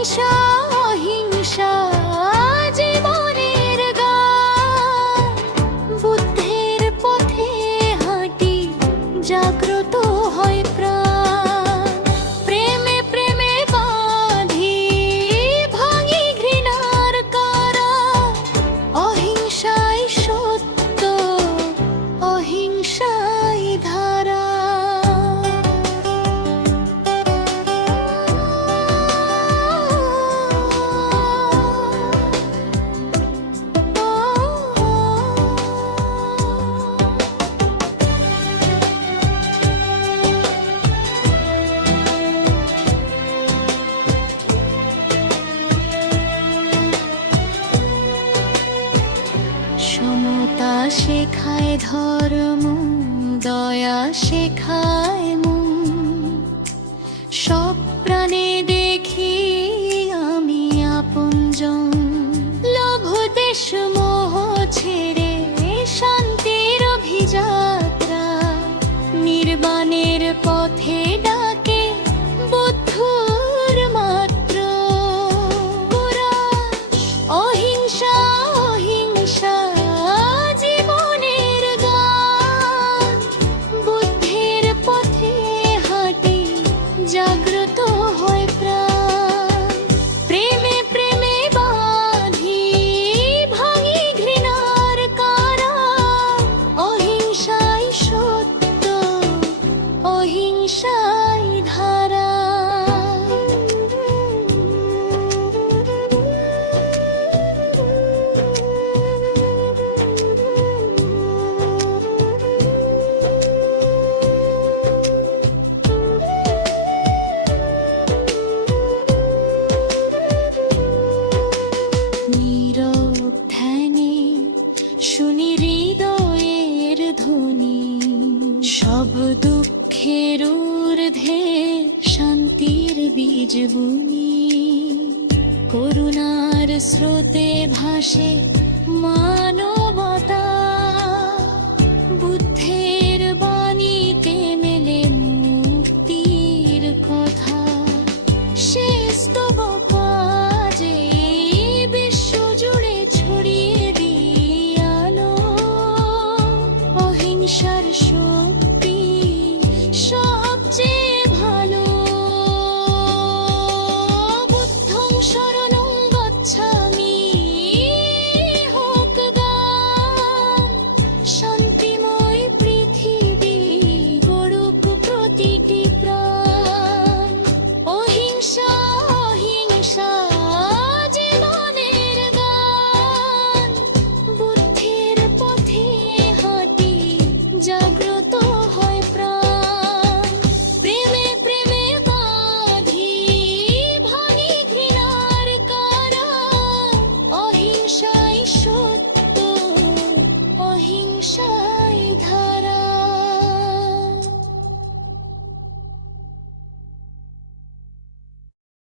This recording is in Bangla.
অহিংসা অহিংসা জীবনের গান, বুদ্ধের পথে হাঁটি জাগ্রত হয় প্রাণ। প্রেমে প্রেমে বাঁধি ভাঙি ঘৃণার কারা, অহিংসাই সত্য অহিংসাই ধারা। সমতা শেখায় ধর্ম, দয়া শেখায় মন, সব প্রাণে দেখি আমি আপনজন। লোভ দেশ মোহ ছেড়ে শান্তির অভিযাত্রা, নির্বাণের পথে ডাকে বুদ্ধর মাত্র। অহিংসা অহিংসা জীবনের গান, বুদ্ধের পথে হাঁটি জাগ্রত হয় প্রাণ। প্রেমে প্রেমে বাঁধি ভাঙি ঘৃণার কারা, অহিংসাই সত্য অহিংসাই ধারা। নীরব ধ্যানে শুনি হৃদয়ের ধ্বনি, সব দুঃখের ঊর্ধ্বে শান্তির বীজ বুনি। করুণার স্রোতে ভাসে মানবতা, বুদ্ধের বাণীতে